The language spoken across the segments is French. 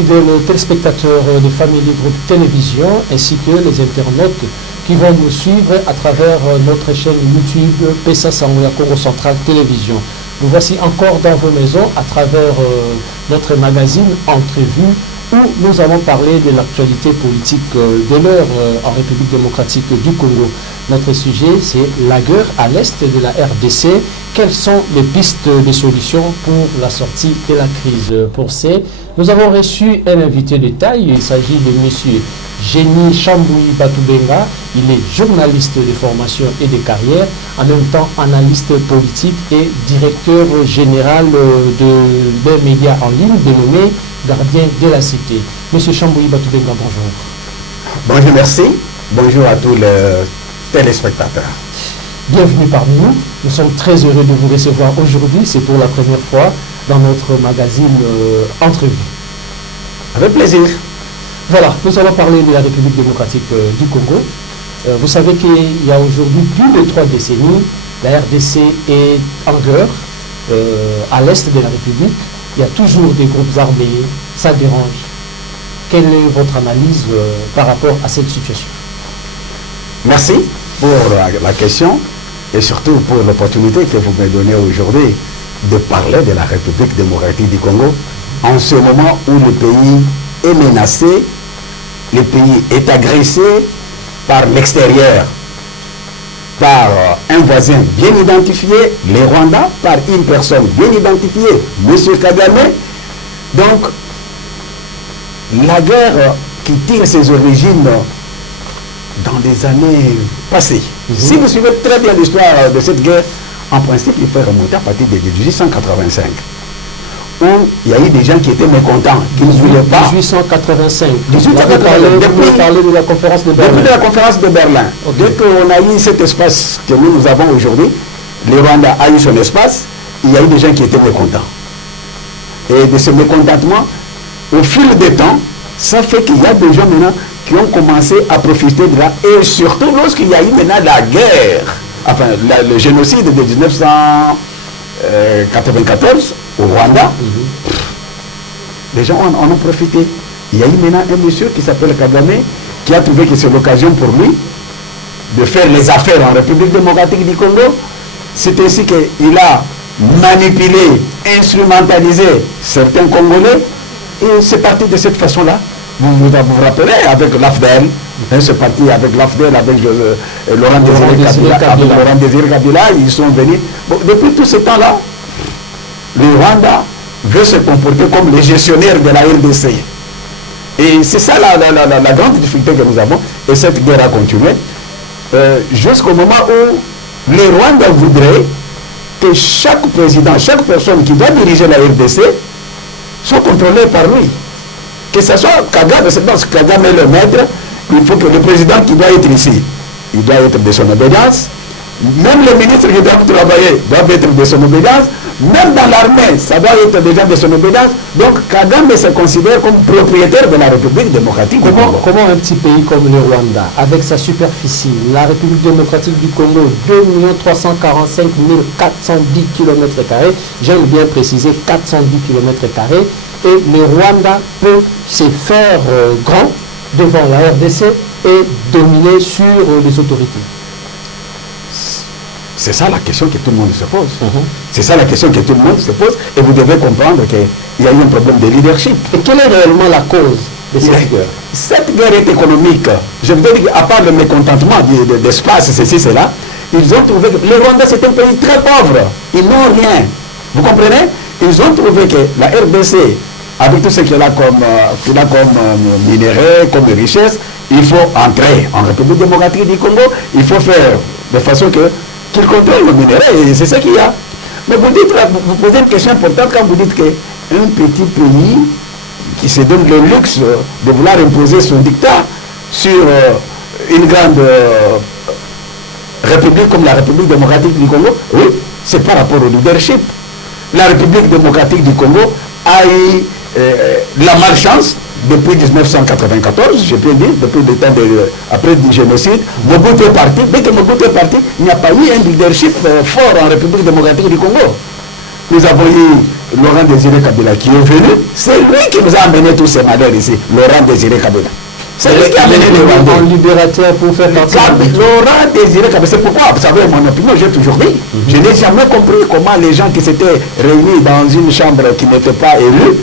fidèles téléspectateurs de Family Group Télévision ainsi que les internautes qui vont nous suivre à travers notre chaîne YouTube Pessa Sangoya Congo Central Télévision. Nous voici encore dans vos maisons à travers notre magazine Entrevue où nous allons parler de l'actualité politique de l'heure en République démocratique du Congo. Notre sujet, c'est la guerre à l'est de la RDC. Quelles sont les pistes de solutions pour la sortie de la crise? Pour ces, nous avons reçu un invité de taille. Il s'agit de M. Génie Chamboui Batoubenga. Il est journaliste de formation et de carrière, en même temps analyste politique et directeur général d'un média en ligne dénommé Gardien de la Cité. Monsieur Chamboui Batoubenga, bonjour. Bonjour, merci. Bonjour à tous les téléspectateurs. Bienvenue parmi nous. Nous sommes très heureux de vous recevoir aujourd'hui. C'est pour la première fois dans notre magazine Entrevue. Avec plaisir. Voilà, nous allons parler de la République démocratique du Congo. Vous savez qu'il y a aujourd'hui plus de 3 décennies, la RDC est en guerre à l'est de la République. Il y a toujours des groupes armés, ça dérange. Quelle est votre analyse par rapport à cette situation? Merci pour la question et surtout pour l'opportunité que vous me donnez aujourd'hui de parler de la République démocratique du Congo en ce moment où le pays est menacé, le pays est agressé par l'extérieur, par un voisin bien identifié, les Rwandais, par une personne bien identifiée, M. Kagame. Donc, la guerre qui tire ses origines dans les années passées. Si vous suivez très bien l'histoire de cette guerre, en principe, il faut remonter à partir de 1885. Où il y a eu des gens qui étaient mécontents, qui ne voulaient pas. 1885. Depuis la conférence de Berlin. Depuis la conférence de Berlin. Okay. Dès qu'on a eu cet espace que nous avons aujourd'hui, le Rwanda a eu son espace, il y a eu des gens qui étaient mécontents. Et de ce mécontentement, au fil des temps, ça fait qu'il y a des gens maintenant qui ont commencé à profiter de là. Et surtout lorsqu'il y a eu maintenant la guerre, enfin le génocide de 1994 au Rwanda, les gens en ont profité. Il y a eu maintenant un monsieur qui s'appelle Kagame qui a trouvé que c'est l'occasion pour lui de faire les affaires en République démocratique du Congo. C'est ainsi qu'il a manipulé, instrumentalisé certains Congolais et c'est parti de cette façon-là. Vous vous rappelez avec l'AFDEL, c'est parti avec l'AFDEL, avec Laurent Désiré Kabila, ils sont venus. Bon, depuis tout ce temps-là, le Rwanda veut se comporter comme les gestionnaires de la RDC. Et c'est ça la grande difficulté que nous avons. Et cette guerre a continué jusqu'au moment où le Rwanda voudrait que chaque président, chaque personne qui doit diriger la RDC soit contrôlée par lui. Que ce soit Kagame, parce que Kagame est le maître, il faut que le président qui doit être ici, il doit être de son obédience. Même les ministres qui doivent travailler doivent être de son obédience. Même dans l'armée, ça doit être déjà de son obédience. Donc Kagame se considère comme propriétaire de la République démocratique du Congo. Comment un petit pays comme le Rwanda, avec sa superficie, la République démocratique du Congo, 2 345 410 km², j'aime bien préciser 410 km², et le Rwanda peut se faire grand devant la RDC et dominer sur les autorités? C'est ça la question que tout le monde se pose. C'est ça la question que tout le monde se pose. Et vous devez comprendre qu'il y a eu un problème de leadership. Et quelle est réellement la cause de cette guerre? Cette guerre est économique. Je veux dire qu'à part le mécontentement d'espace, ceci, cela, ils ont trouvé que le Rwanda c'est un pays très pauvre. Ils n'ont rien. Vous comprenez? Ils ont trouvé que la RDC, avec tout ce qu'elle a comme minerais, comme richesse, il faut entrer en République démocratique du Congo. Il faut faire de façon qu'il contrôle le minerai, et c'est ça qu'il y a. Mais vous posez une question importante quand vous dites qu'un petit pays qui se donne le luxe de vouloir imposer son dictat sur une grande république comme la République démocratique du Congo, oui, c'est par rapport au leadership. La République démocratique du Congo a eu la malchance depuis 1994, je peux dire, depuis le temps après le génocide. Mobutu est parti. Dès que Mobutu est parti, il n'y a pas eu un leadership fort en République démocratique du Congo. Nous avons eu Laurent Désiré Kabila qui est venu, c'est lui qui nous a amené tous ces malheurs ici, Laurent Désiré Kabila. C'est lui qui a amené les Rwandais. En libérateur pour faire partie. Laurent Désiré Kabila, c'est pourquoi, vous savez, mon opinion, j'ai toujours dit, je n'ai jamais compris comment les gens qui s'étaient réunis dans une chambre qui n'était pas élue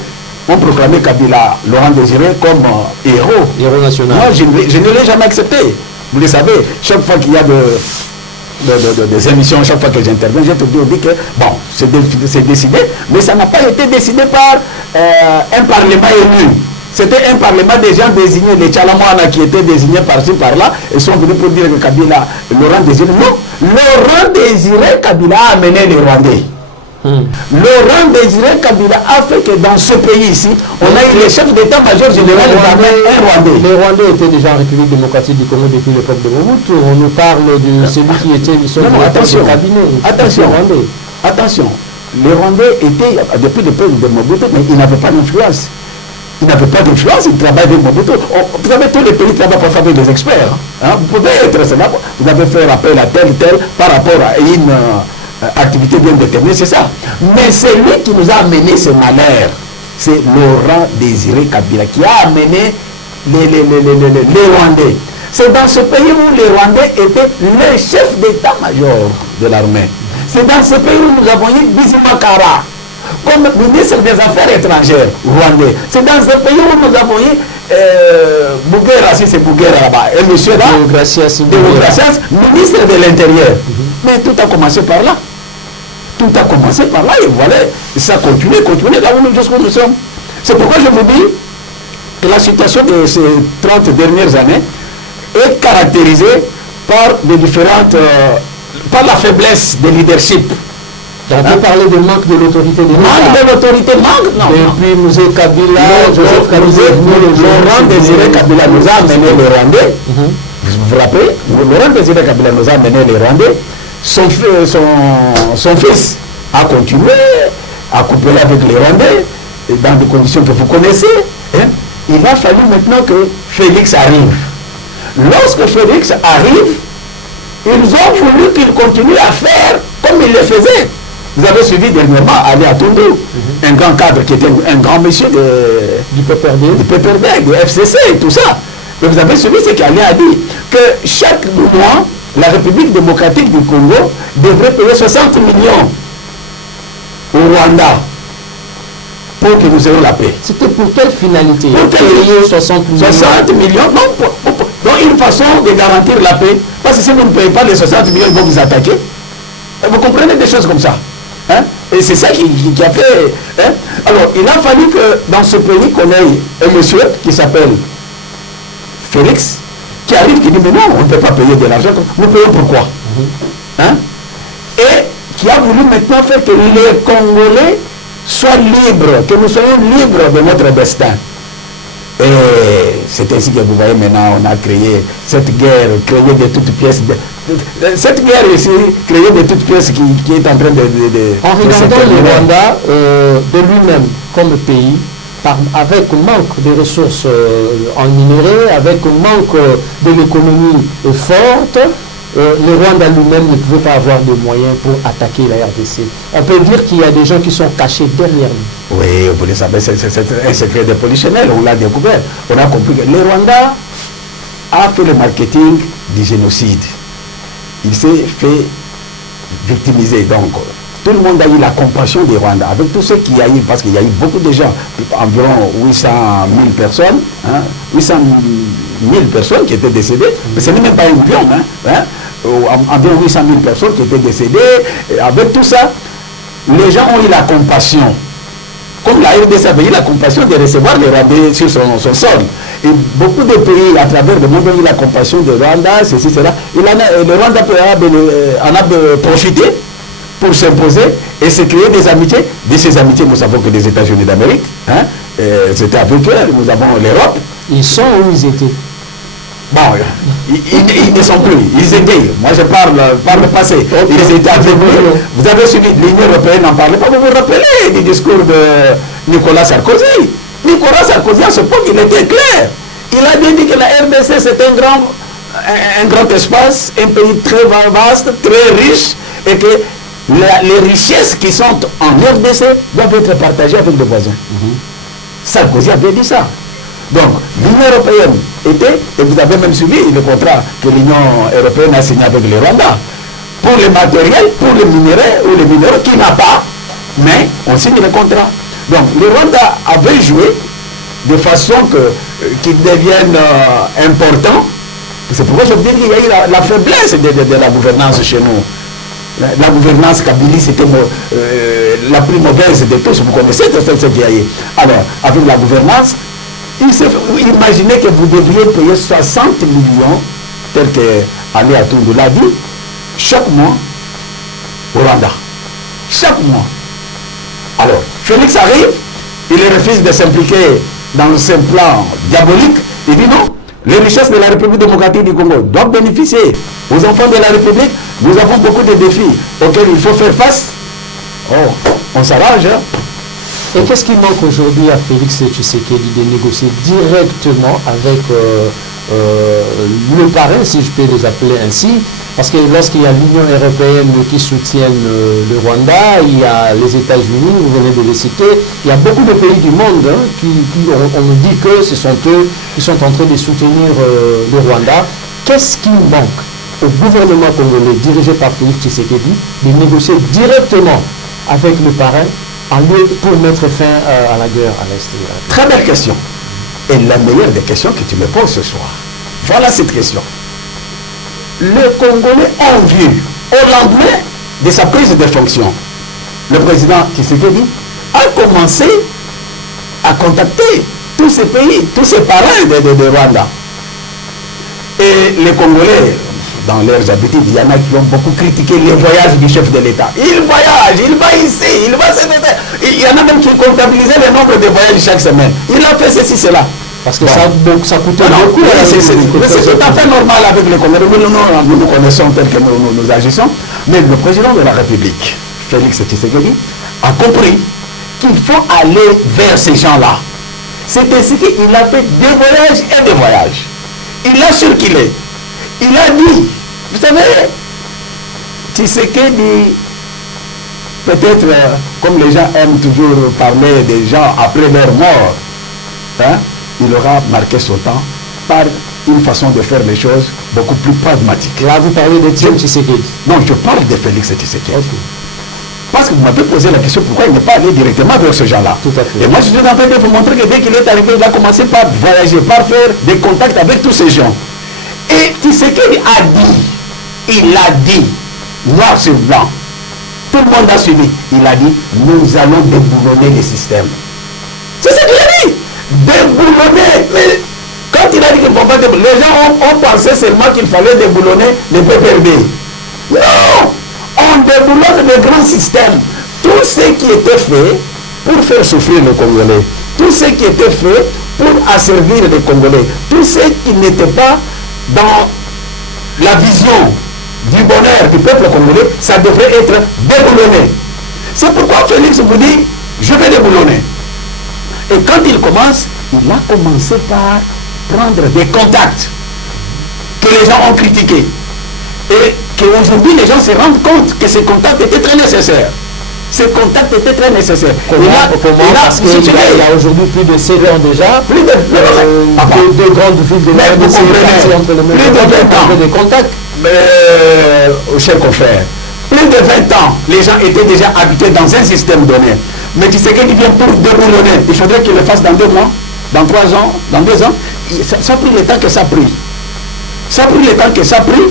ont proclamé Kabila, Laurent Désiré, comme héros. Héros national. Moi, je ne l'ai jamais accepté. Vous le savez, chaque fois qu'il y a des émissions, chaque fois que j'interviens, j'ai toujours dit que, bon, c'est décidé, mais ça n'a pas été décidé par un parlement élu. C'était un parlement des gens désignés, les Tchalamouana qui étaient désignés par-ci, par-là, et sont venus pour dire que Kabila, Laurent Désiré, non, Laurent Désiré Kabila a amené les Rwandais. Laurent Désiré Kabila a fait que dans ce pays ici, on a eu le chef d'état-major général un Rwandais. Les Rwandais étaient déjà en République démocratique du Congo depuis l'époque de Mobutu. On nous parle de celui qui était attention, attention, attention. Les Rwandais étaient, depuis l'époque de Mobutu, mais ils n'avaient pas d'influence. Ils n'avaient pas d'influence, ils travaillent avec Mobutu. Vous savez, tous les pays travaillent parfois avec des experts. Hein? Vous pouvez être cela, vous avez fait appel à tel par rapport à une activité bien déterminée, c'est ça. Mais c'est lui qui nous a amené ce malheur. C'est Laurent Désiré Kabila qui a amené les Rwandais. C'est dans ce pays où les Rwandais étaient le chef d'état-major de l'armée. C'est dans ce pays où nous avons eu Bizimakara comme ministre des Affaires étrangères rwandais. C'est dans ce pays où nous avons eu Bougera, si c'est Bougera là-bas, et monsieur là, Démocratie, ministre de l'Intérieur. Mais tout a commencé par là. Tout a commencé par là et voilà, ça continue là où nous sommes. C'est pourquoi je vous dis que la situation de ces 30 dernières années est caractérisée par des différentes, par la faiblesse des leadership. On peut parler de manque de l'autorité de l'État. Manque de l'autorité, non. Depuis Mouzé Kabila, Joseph Kabila, Laurent Désiré Kabila nous a amené les Rwandais. Vous vous rappelez, Laurent Désiré Kabila nous a amené les Rwandais. Son fils a continué à couper avec les Rwandais dans des conditions que vous connaissez. Hein. Il a fallu maintenant que Félix arrive. Lorsque Félix arrive, ils ont voulu qu'il continue à faire comme il le faisait. Vous avez suivi dernièrement Ali Atondo, un grand cadre qui était un grand monsieur du PPRD, du FCC et tout ça. Mais vous avez suivi ce qu'Ali a dit, que chaque mois, la République démocratique du Congo devrait payer 60 millions au Rwanda pour que nous ayons la paix. C'était pour quelle finalité? Pour payer 60 millions. 60 millions, non, donc une façon de garantir la paix. Parce que si vous ne payez pas les 60 millions, ils vont vous attaquer. Vous comprenez des choses comme ça. Hein? Et c'est ça qui a fait. Hein? Alors, il a fallu que dans ce pays qu'on ait un monsieur qui s'appelle Félix, qui arrive, qui dit mais non, on ne peut pas payer de l'argent. Nous payons pourquoi? Hein? Et qui a voulu maintenant faire que les Congolais soient libres, que nous soyons libres de notre destin. Et c'est ainsi que vous voyez maintenant, on a créé cette guerre, créée de toutes pièces. Cette guerre ici, créée de toutes pièces qui est en train de en regardant le Rwanda de lui-même comme pays, avec manque de ressources en minerais, avec manque de l'économie forte, le Rwanda lui-même ne pouvait pas avoir de moyens pour attaquer la RDC. On peut dire qu'il y a des gens qui sont cachés derrière nous. Oui, vous le savez, c'est un secret de polichinelle, on l'a découvert. On a compris que le Rwanda a fait le marketing du génocide. Il s'est fait victimiser. Donc, tout le monde a eu la compassion des Rwandais, avec tout ce qu'il y a eu, parce qu'il y a eu beaucoup de gens, environ 800 000 personnes, hein, 800 000 personnes qui étaient décédées, mais ce n'est même pas un million, environ 800 000 personnes qui étaient décédées. Et avec tout ça, les gens ont eu la compassion. Comme la RDC avait eu la compassion de recevoir les Rwandais sur son sol. Et beaucoup de pays à travers le monde ont eu la compassion de Rwanda, ceci, cela. Et le Rwanda en a profité pour s'imposer et se créer des amitiés. De ces amitiés, nous savons que les États-Unis d'Amérique, hein, c'était avec eux, nous avons l'Europe. Ils sont où ils étaient? Bon, ils ne sont plus, ils étaient. Moi je parle par le passé. Ils étaient avec eux. Vous avez suivi, l'Union européenne n'en parlait pas. Vous vous rappelez du discours de Nicolas Sarkozy? Nicolas Sarkozy, à ce point, il était clair. Il a bien dit que la RDC, c'est un grand espace, un pays très vaste, très riche, et que les richesses qui sont en RDC doivent être partagées avec les voisins. Sarkozy avait dit ça. Donc, l'Union européenne était, et vous avez même suivi le contrat que l'Union européenne a signé avec le Rwanda, pour les matériels, pour les minéraux ou les minéraux qui n'a pas, mais on signe le contrat. Donc, le Rwanda avait joué de façon qu'ils deviennent importants. C'est pourquoi je veux dire qu'il y a eu la faiblesse de la gouvernance chez nous. La gouvernance Kabila, c'était la plus mauvaise de tous. Vous connaissez ce qu'il y a eu. Alors, avec la gouvernance, imaginez que vous devriez payer 60 millions, tel que Ali Atoundou l'a dit, chaque mois au Rwanda. Chaque mois. Alors, Félix arrive, il refuse de s'impliquer dans ce plan diabolique. Il dit non, les richesses de la République démocratique du Congo doivent bénéficier aux enfants de la République. Nous avons beaucoup de défis auxquels il faut faire face. Oh, on s'arrange. Hein? Et qu'est-ce qui manque aujourd'hui à Félix Tshisekedi de négocier directement avec le parrain, si je peux les appeler ainsi? Parce que lorsqu'il y a l'Union européenne qui soutient le Rwanda, il y a les États-Unis, vous venez de les citer, il y a beaucoup de pays du monde qui on nous dit que ce sont eux qui sont en train de soutenir le Rwanda. Qu'est-ce qui manque au gouvernement congolais dirigé par Félix Tshisekedi de négocier directement avec le parrain en lieu pour mettre fin à la guerre à l'Est? Très belle question. Et la meilleure des questions que tu me poses ce soir. Voilà cette question. Les Congolais ont vu, au lendemain de sa prise de fonction, le président Tshisekedi a commencé à contacter tous ces pays, tous ces parrains de Rwanda. Et les Congolais, dans leurs habitudes, il y en a qui ont beaucoup critiqué les voyages du chef de l'État. Il voyage, il va ici, il va se mettre. Il y en a même qui comptabilisaient le nombre de voyages chaque semaine. Il a fait ceci, cela. Parce que bon. ça coûte beaucoup. C'est tout à fait normal avec les Congolais. Nous connaissons tel que nous agissons. Mais le président de la République, Félix Tshisekedi, a compris qu'il faut aller vers ces gens-là. C'est ainsi qu'il a fait des voyages et des voyages. Il a circulé. Il a dit, vous savez, Tshisekedi, peut-être, comme les gens aiment toujours parler des gens après leur mort, hein, il aura marqué son temps par une façon de faire les choses beaucoup plus pragmatique. Là, vous parlez de Tshisekedi. Non, je parle de Félix Tshisekedi. Okay. Parce que vous m'avez posé la question pourquoi il n'est pas allé directement vers ce genre-là. Tout à fait. Et moi, je suis en train de vous montrer que dès qu'il est arrivé, il a commencé par voyager, par faire des contacts avec tous ces gens. Et Tshisekedi il a dit, noir sur blanc, tout le monde a suivi, il a dit, nous allons déboulonner les systèmes. C'est ce qu'il a dit. Déboulonner. Mais quand il a dit qu'il ne faut pas déboulonner, les gens ont pensé seulement qu'il fallait déboulonner les PPRD. Non! On déboulonne les grands systèmes. Tout ce qui était fait pour faire souffrir les Congolais, tout ce qui était fait pour asservir les Congolais, tout ce qui n'était pas dans la vision du bonheur du peuple congolais, ça devrait être déboulonné. C'est pourquoi Félix vous dit, je vais déboulonner. Et quand il commence, il a commencé par prendre des contacts que les gens ont critiqués. Et qu'aujourd'hui, les gens se rendent compte que ces contacts étaient très nécessaires. Ces contacts étaient très nécessaires. Parce qu'il y a aujourd'hui plus de 7 ans déjà, plus de grandes villes de la RDC, plus de 20 ans de contacts. Chers confrères, plus de 20 ans, les gens étaient déjà habitués dans un système donné. Mais tu sais qu'il vient pour déboulonner. Il faudrait qu'il le fasse dans 2 mois, dans 3 ans, dans 2 ans. Ça a pris le temps que ça a pris. Ça a pris le temps que ça a pris.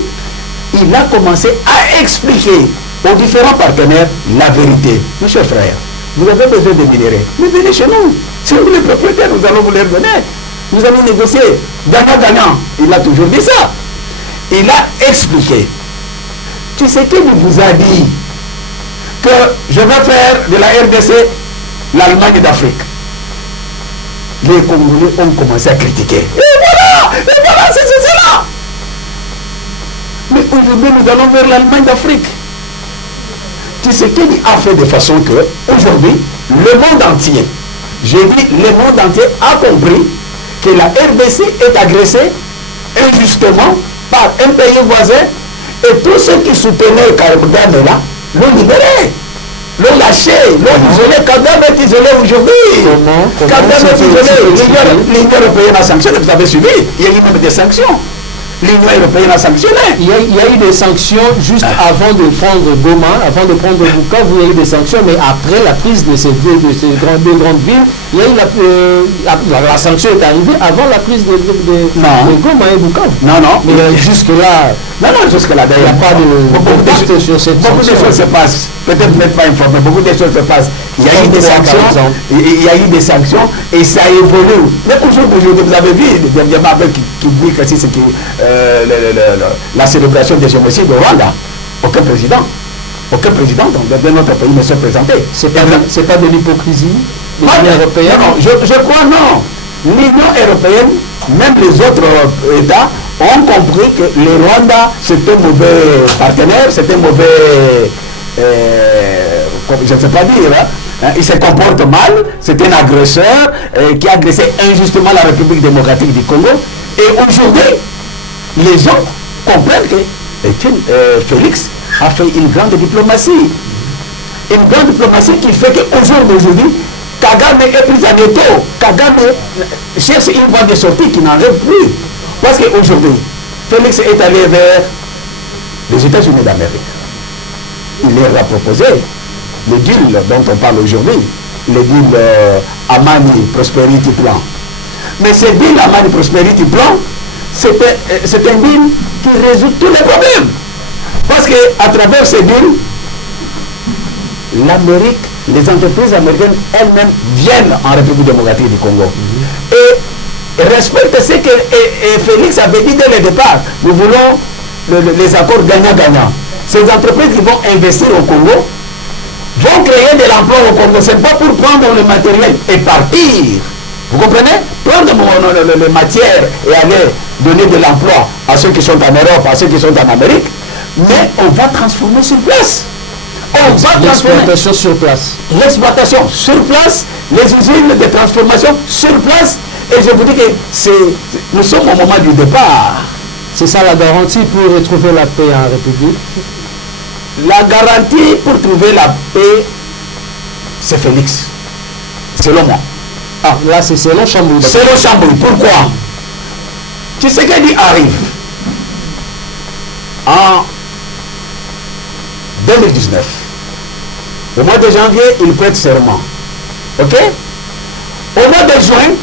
Il a commencé à expliquer aux différents partenaires la vérité. Mes chers frères, vous avez besoin de minéraux. Mais venez chez nous. Si vous les propriétaires, nous allons vous les donner. Nous allons négocier. Gagnant-gagnant. Il a toujours dit ça. Il a expliqué. Tu sais qu'il vous a dit que je vais faire de la RDC l'Allemagne d'Afrique. Les Congolais ont commencé à critiquer. Et voilà, c'est cela. Mais aujourd'hui, nous allons vers l'Allemagne d'Afrique. Tu sais qu'il a fait de façon que, aujourd'hui, le monde entier, j'ai dit, le monde entier a compris que la RDC est agressée injustement par un pays voisin et tous ceux qui soutenaient Kabila là, l'ont libéré, l'ont lâché, l'ont isolé. Kagame est isolé aujourd'hui. Kagame est isolé. L'Union européenne a sanctionné, vous avez suivi, il y a eu même des sanctions. L'Union européenne a sanctionné. Il y a eu des sanctions juste avant de prendre Goma, avant de prendre Bukavu, il y a eu des sanctions, mais après la prise de ces deux grandes villes, il y a eu la sanction est arrivée avant la prise de Goma et Bukavu. Non. Mais jusque-là, jusque-là, il n'y a pas de d'impact sur cette sanction. Beaucoup de choses se passent. Peut-être vous n'êtes pas informé, beaucoup de choses se passent. Il y a eu des sanctions, il y a eu des sanctions et ça évolue. Mais aujourd'hui, vous avez vu, il y a Mabel qui dit que c'est la célébration des génocides au Rwanda. Aucun président de notre pays ne s'est présenté. C'est pas de l'hypocrisie de l'Union européenne? Non, je crois non. L'Union européenne, même les autres États, ont compris que le Rwanda, c'est un mauvais partenaire, c'est un mauvais... je ne sais pas dire, hein, il se comporte mal, c'est un agresseur qui a agressé injustement la République démocratique du Congo. Et aujourd'hui, les gens comprennent que Félix a fait une grande diplomatie. Une grande diplomatie qui fait qu'aujourd'hui, Kagame est pris en étau. Kagame cherche une voie de sortie qui n'en rêve plus. Parce qu'aujourd'hui, Félix est allé vers les États-Unis d'Amérique. Il leur a proposé le deal dont on parle aujourd'hui, le deal Amani Prosperity Plan. Mais ce deal Amani Prosperity Plan, c'est un deal qui résout tous les problèmes. Parce qu'à travers ce deal, l'Amérique, les entreprises américaines elles-mêmes viennent en République démocratique du Congo. Et respectent ce que Félix avait dit dès le départ. Nous voulons les accords gagnant-gagnant. Ces entreprises qui vont investir au Congo vont créer de l'emploi au Congo. Ce n'est pas pour prendre le matériel et partir. Vous comprenez? Prendre les matières et aller donner de l'emploi à ceux qui sont en Europe, à ceux qui sont en Amérique. Mais on va transformer sur place. On va transformer l'exploitation sur place. L'exploitation sur place, les usines de transformation sur place. Et je vous dis que nous sommes au moment du départ. C'est ça la garantie pour retrouver la paix en République? La garantie pour trouver la paix, c'est Félix. Selon moi. Ah, là c'est selon Chamboul. Selon Chamboul. Pourquoi? Tshisekedi arrive en 2019. Au mois de janvier, il prête serment. Ok? Au mois de juin,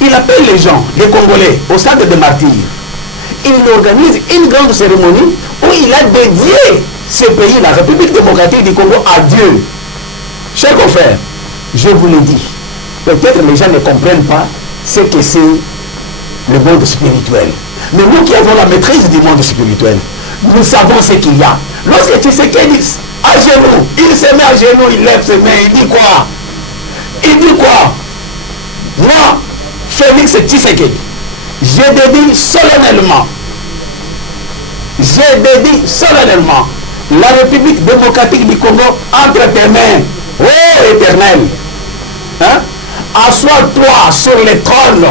il appelle les gens, les Congolais, au stade de martyrs. Il organise une grande cérémonie où il a dédié ce pays, la République démocratique du Congo, à Dieu. Chers confrères, je vous le dis, peut-être les gens ne comprennent pas ce que c'est le monde spirituel. Mais nous qui avons la maîtrise du monde spirituel, nous savons ce qu'il y a. Lorsque Tshisekedi à genoux, il se met à genoux, il lève ses mains, il dit quoi? Il dit quoi? Moi, Félix Tshisekedi, je dédie solennellement la République démocratique du Congo entre tes mains, ô éternel. Hein? Assois-toi sur le trône.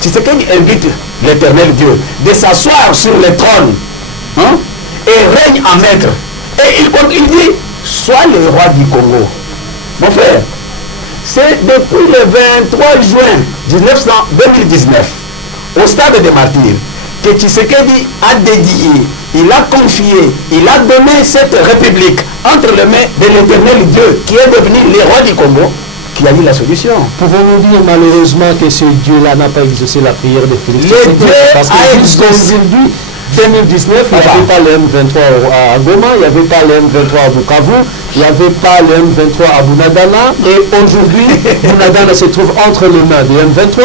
Tshisekedi invite l'éternel Dieu de s'asseoir sur le trône, hein? Et règne en maître. Et il dit, sois le roi du Congo. Mon frère, c'est depuis le 23 juin 2019, au stade des martyrs, que Tshisekedi a dédié, il a confié, il a donné cette république entre les mains de l'éternel Dieu qui est devenu le roi du Congo, qui a eu la solution. Pouvons-nous dire malheureusement que ce Dieu-là n'a pas exaucé la prière de Félix Tshisekedi? Parce que jusqu'aujourd'hui, 2019, il n'y avait pas le M23 à Goma, il n'y avait pas le M23 à Bukavu, il n'y avait pas le M23 à Bunagana, et aujourd'hui, Bunagana se trouve entre les mains du M23,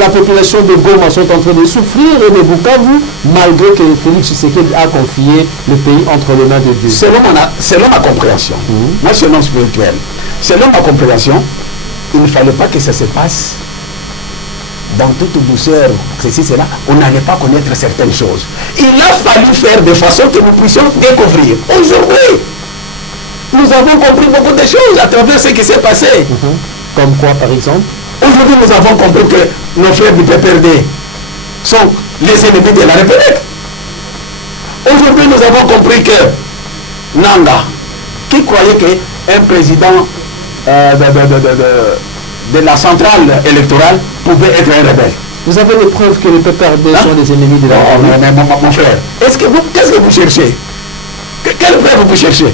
la population de Goma sont en train de souffrir, et de Bukavu, malgré que Félix Tshisekedi a confié le pays entre les mains de Dieu. Selon ma compréhension, moi c'est non spirituel, selon ma compréhension, il ne fallait pas que ça se passe dans toute douceur, ceci, cela, on n'allait pas connaître certaines choses. Il a fallu faire de façon que nous puissions découvrir. Aujourd'hui, nous avons compris beaucoup de choses à travers ce qui s'est passé. Comme quoi, par exemple? Aujourd'hui, nous avons compris que nos frères du PPRD sont les ennemis de la République. Aujourd'hui, nous avons compris que Nanga, qui croyait qu'un président de la centrale électorale pouvait être un rebelle. Vous avez des preuves que les PPRD sont des ennemis de la République? Mais mon frère, qu'est-ce que vous cherchez? Quelle preuve vous cherchez?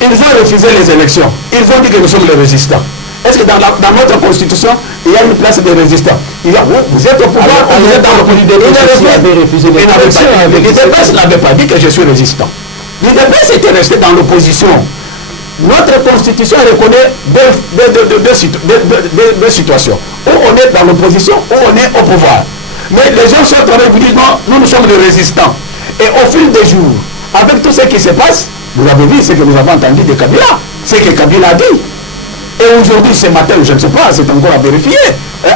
Ils ont refusé les élections. Ils ont dit que nous sommes les résistants. Est-ce que dans notre constitution, il y a une place des résistants? Vous êtes au pouvoir, vous êtes dans le pouvoir. L'IDPS n'avait pas dit que je suis résistant. L'IDPS était resté dans l'opposition. Notre constitution reconnaît deux situations. Où on est dans l'opposition, où on est au pouvoir. Mais les gens sortent en républiquement, nous sommes les résistants. Et au fil des jours, avec tout ce qui se passe, vous avez vu ce que nous avons entendu de Kabila, ce que Kabila a dit. Et aujourd'hui, ce matin, je ne sais pas, c'est encore à vérifier.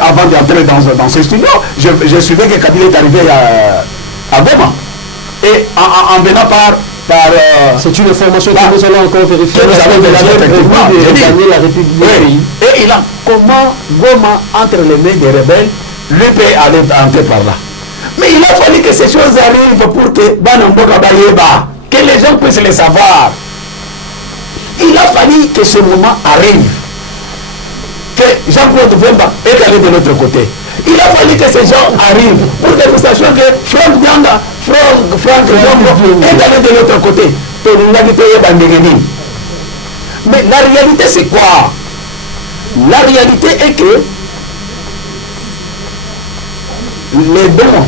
Avant d'entrer dans ce studio, je suivais que Kabila est arrivé à Goma. Et en venant par c'est une information que nous allons encore vérifier. Nous avons vérifié effectivement. Gagner la République du pays. Et il a comment Goma entre les mains des rebelles, lui peut aller entrer par là. Mais il a fallu que ces choses arrivent pour que que les gens puissent les savoir. Il a fallu que ce moment arrive. Que Jean-Claude Vemba est allé de l'autre côté. Il a fallu que ces gens arrivent pour que nous sachions que Franck Nyanga, Franck Nyanga est allé de l'autre côté. Mais la réalité c'est quoi? La réalité est que les dons,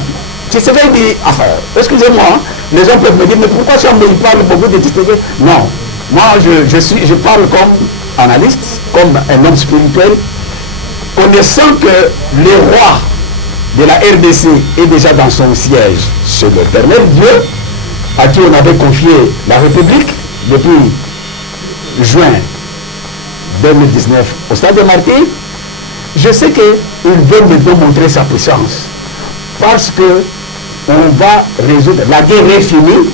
tu sais dire, enfin, excusez-moi, les gens peuvent me dire, mais pourquoi Chambo il parle beaucoup de Tshisekedi? Non, moi je parle comme analyste, comme un homme spirituel, connaissant que le roi de la RDC est déjà dans son siège sur l'éternel Dieu, à qui on avait confié la République depuis juin 2019 au stade de Martyrs. Je sais qu'il veut maintenant montrer sa puissance parce que on va résoudre. La guerre est finie.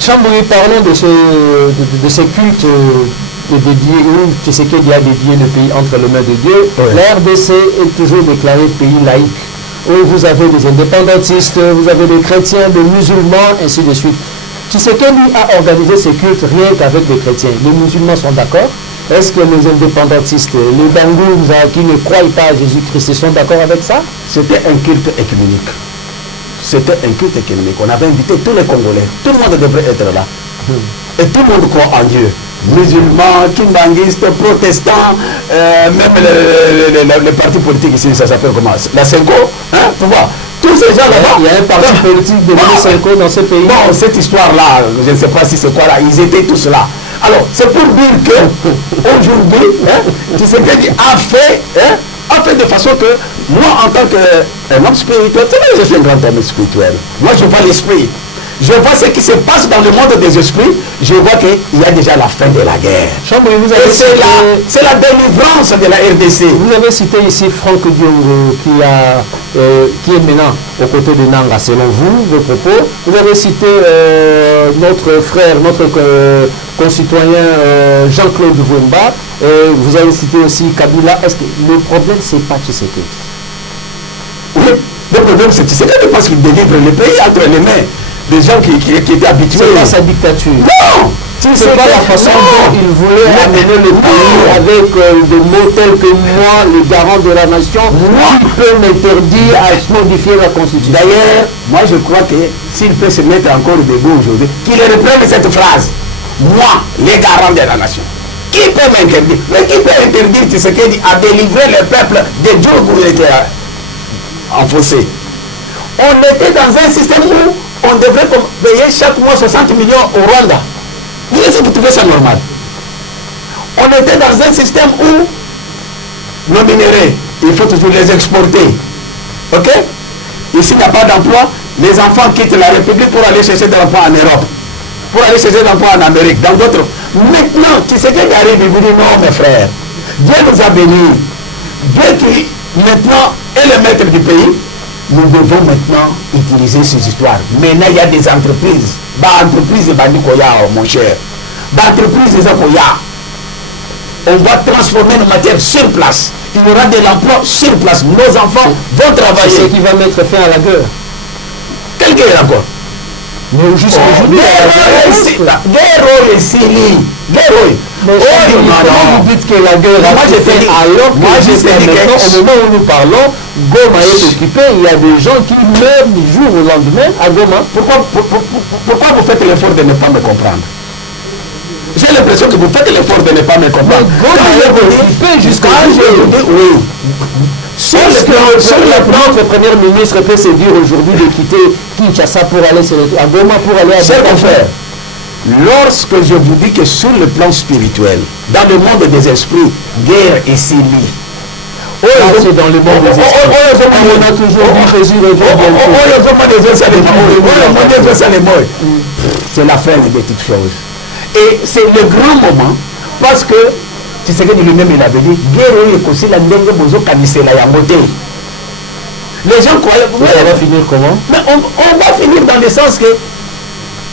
Chamboui, parlons de ces cultes dédiés, où Tshisekedi a dédié le pays entre les mains de Dieu. Oui. La RDC est toujours déclaré pays laïque, où vous avez des indépendantistes, vous avez des chrétiens, des musulmans, ainsi de suite. Tshisekedi a organisé ces cultes rien qu'avec les chrétiens. Les musulmans sont d'accord? Est-ce que les indépendantistes, les Bangous qui ne croient pas à Jésus-Christ, sont d'accord avec ça? C'était un culte écuménique. C'était un culte écuménique. On avait invité tous les Congolais. Tout le monde devrait être là. Et tout le monde croit en Dieu. Musulmans, kimbanguistes, protestants, même les partis politiques ici, ça s'appelle comment? La Senko, hein, tu vois? Tous ces gens là-bas. Il y a un parti politique de Senko dans ce pays. Bon, cette histoire-là, je ne sais pas si c'est quoi là, ils étaient tous là. Alors, c'est pour dire que aujourd'hui, Tshisekedi a fait de façon que moi, en tant qu'un homme spirituel, c'est vrai que je suis un grand homme spirituel. Moi, je vois l'esprit. Je vois ce qui se passe dans le monde des esprits. Je vois qu'il y a déjà la fin de la guerre. C'est la délivrance de la RDC. Vous avez cité ici Franck Diongo qui est maintenant aux côtés de Nanga, selon vous, vos propos. Vous avez cité notre frère, notre concitoyen Jean-Claude Vemba. Vous avez cité aussi Kabila. Est-ce que le problème, c'est pas Tshisekedi? Oui, le problème, c'est Tshisekedi parce qu'il délivre le pays entre les mains des gens qui étaient habitués. C'est pas sa dictature. Non! C'est pas la façon dont il voulait amener le pays avec des mots tels que moi, le garant de la nation, qui peut m'interdire à modifier la constitution. D'ailleurs, moi je crois que s'il peut se mettre encore debout aujourd'hui, qu'il reprenne cette phrase. Moi, les garants de la nation. Qui peut m'interdire? Mais qui peut interdire Tshisekedi à délivrer le peuple des jours où il était enfoncé? On était dans un système où on devrait payer chaque mois 60 millions au Rwanda. Est-ce que vous trouvez ça normal? On était dans un système où nos minéraux, il faut toujours les exporter. Ok? Ici, il n'y a pas d'emploi. Les enfants quittent la République pour aller chercher de l'emploi en Europe, pour aller chercher de l'emploi en Amérique, dans d'autres. Maintenant, tu sais qu'il arrive, il vous dit non, mes frères. Dieu nous a bénis. Dieu qui, maintenant, est le maître du pays. Nous devons maintenant utiliser ces histoires. Maintenant, il y a des entreprises. Entreprises, mon cher. D'entreprises, on va transformer nos matières sur place. Il y aura de l'emploi sur place. Nos enfants vont travailler. C'est ce qui va mettre fin à la guerre. Quelle guerre encore? Mais jusqu'à aujourd'hui, guerre et Syrie. Guerre. Comment vous dites que la guerre a été faite alors que jusqu'à maintenant, au moment où nous parlons, Goma est occupé, il y a des gens qui meurent du jour au lendemain à Goma. Pourquoi vous faites l'effort de ne pas me comprendre? J'ai l'impression que vous faites l'effort de ne pas me comprendre. Goma est occupé jusqu'à aujourd'hui. Oui. Sur le plan, le Premier ministre peut se dire aujourd'hui de quitter Kinshasa pour aller à Goma, pour aller à Chers confrères, lorsque je vous dis que sur le plan spirituel, dans le monde des esprits, guerre et Syrie, c'est dans le monde des esprits. On a toujours dit Jésus c'est la fin de toutes choses. Et c'est le grand moment parce que tu sais que lui-même il avait dit guerre est aussi la dengue bozo kanisela ya moté. Les gens croient ça va finir comment? Mais on va finir dans le sens que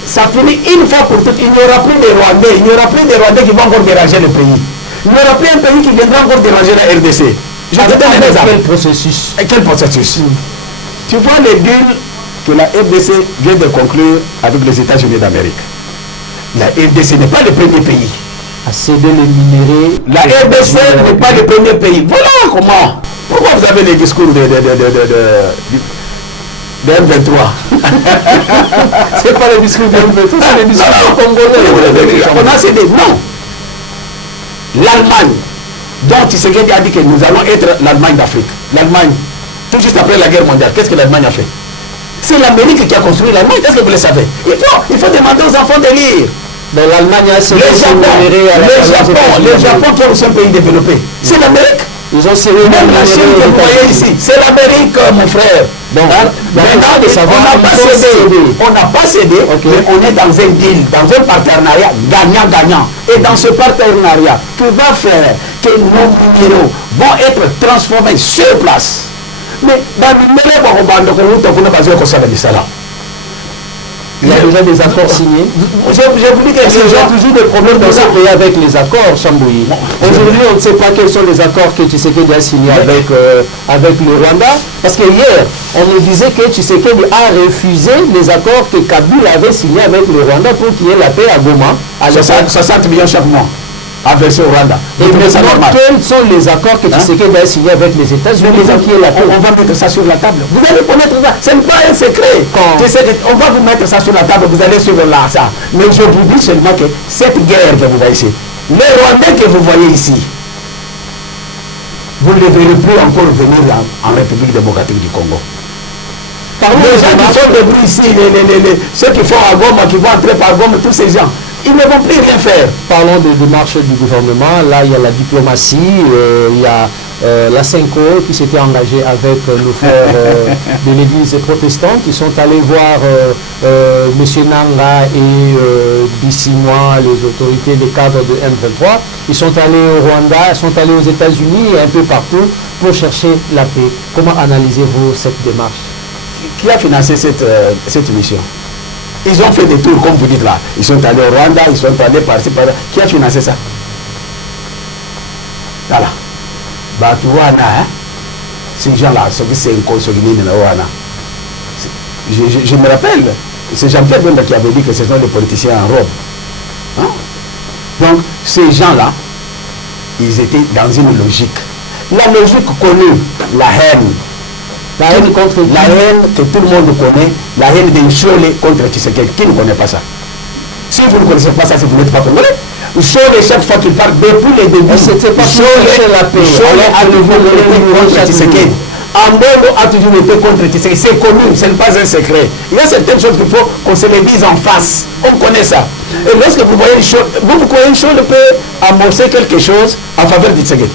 ça finit une fois pour toutes. Il n'y aura plus de Rwandais, il n'y aura plus de Rwandais qui vont encore déranger le pays. Il n'y aura plus un pays qui viendra encore déranger la RDC. Je te donne un exemple. Quel processus? Et quel processus? Tu vois les deals que la RDC vient de conclure avec les États-Unis d'Amérique. La RDC n'est pas le premier pays à céder les minéraux. La RDC n'est pas le premier pays. Voilà comment. Pourquoi vous avez les discours de M23? C'est pas les discours de M23, c'est les discours congolais. On a cédé. Non. L'Allemagne, dont Tshisekedi a dit que nous allons être l'Allemagne d'Afrique. L'Allemagne, tout juste après la guerre mondiale, qu'est-ce que l'Allemagne a fait? C'est l'Amérique qui a construit l'Allemagne. Est-ce que vous le savez? Il faut demander aux enfants de lire. Mais l'Allemagne a cédé le Japon qui est aussi un pays développé. C'est l'Amérique. Ils ont cédé même la Chine que vous voyez ici. C'est l'Amérique, mon frère. Donc, on n'a pas cédé, okay. Mais on est dans un deal, dans un partenariat gagnant-gagnant. Et dans ce partenariat, tu vas faire que nos minéraux vont être transformés sur place. Mais dans le il y a déjà des accords signés. Je vous dis qu'il y a toujours des problèmes dans ce pays avec les accords, Chambouyi. Aujourd'hui, on ne sait pas quels sont les accords que Tshisekedi a signés avec le Rwanda. Parce que hier, on nous disait que Tshisekedi a refusé les accords que Kabila avait signés avec le Rwanda pour qu'il y ait la paix à Goma. À 60 millions chaque mois. Avec le Rwanda. Et maintenant, quels sont les accords que Tshisekedi a signés avec les États-Unis pour qu'il y ait la paix? On va mettre ça sur la table. Vous allez connaître ça. Ce n'est pas un secret. On va vous mettre ça sur la table. Vous allez suivre là ça. Mais je vous dis seulement que cette guerre que vous voyez ici, les Rwandais que vous voyez ici, vous ne les verrez plus encore venir en République démocratique du Congo. Parmi les gens qui sont debout ici, ceux qui font à Goma, qui vont entrer par Goma, tous ces gens, ils ne vont plus rien faire. Parlons des démarches du gouvernement. Là, il y a la diplomatie, il y a la Senko qui s'était engagée avec nos frères de l'église protestante qui sont allés voir M. Nanga et Bissinois, les autorités des cadres de M23. Ils sont allés au Rwanda, ils sont allés aux États-Unis et un peu partout pour chercher la paix. Comment analysez-vous cette démarche? Qui a financé cette mission? Ils ont fait des tours, comme vous dites là. Ils sont allés au Rwanda, ils sont allés par-ci, par-là. Qui a financé ça? Voilà. Batouana, ces gens-là, ceux qui sont consolidés dans le Rwanda. Je me rappelle, c'est Jean-Pierre Bemba qui avait dit que ce sont les politiciens en robe. Hein? Donc, ces gens-là, ils étaient dans une logique. La logique connue, la haine. La haine que tout le monde connaît, la haine d'un Cholé contre Tshisekedi. Qui ne connaît pas ça? Si vous ne connaissez pas ça, si vous n'êtes pas congolais, Cholé, chaque fois qu'il parle, depuis les débuts, c'était pas la paix. Cholé a toujours été contre Tshisekedi. Ambongo a toujours été contre Tshisekedi. C'est connu, ce n'est pas un secret. Il y a certaines choses qu'il faut qu'on se les dise en face. On connaît ça. Et lorsque vous voyez Cholé, vous croyez que Cholé peut amorcer quelque chose en faveur de Tshisekedi?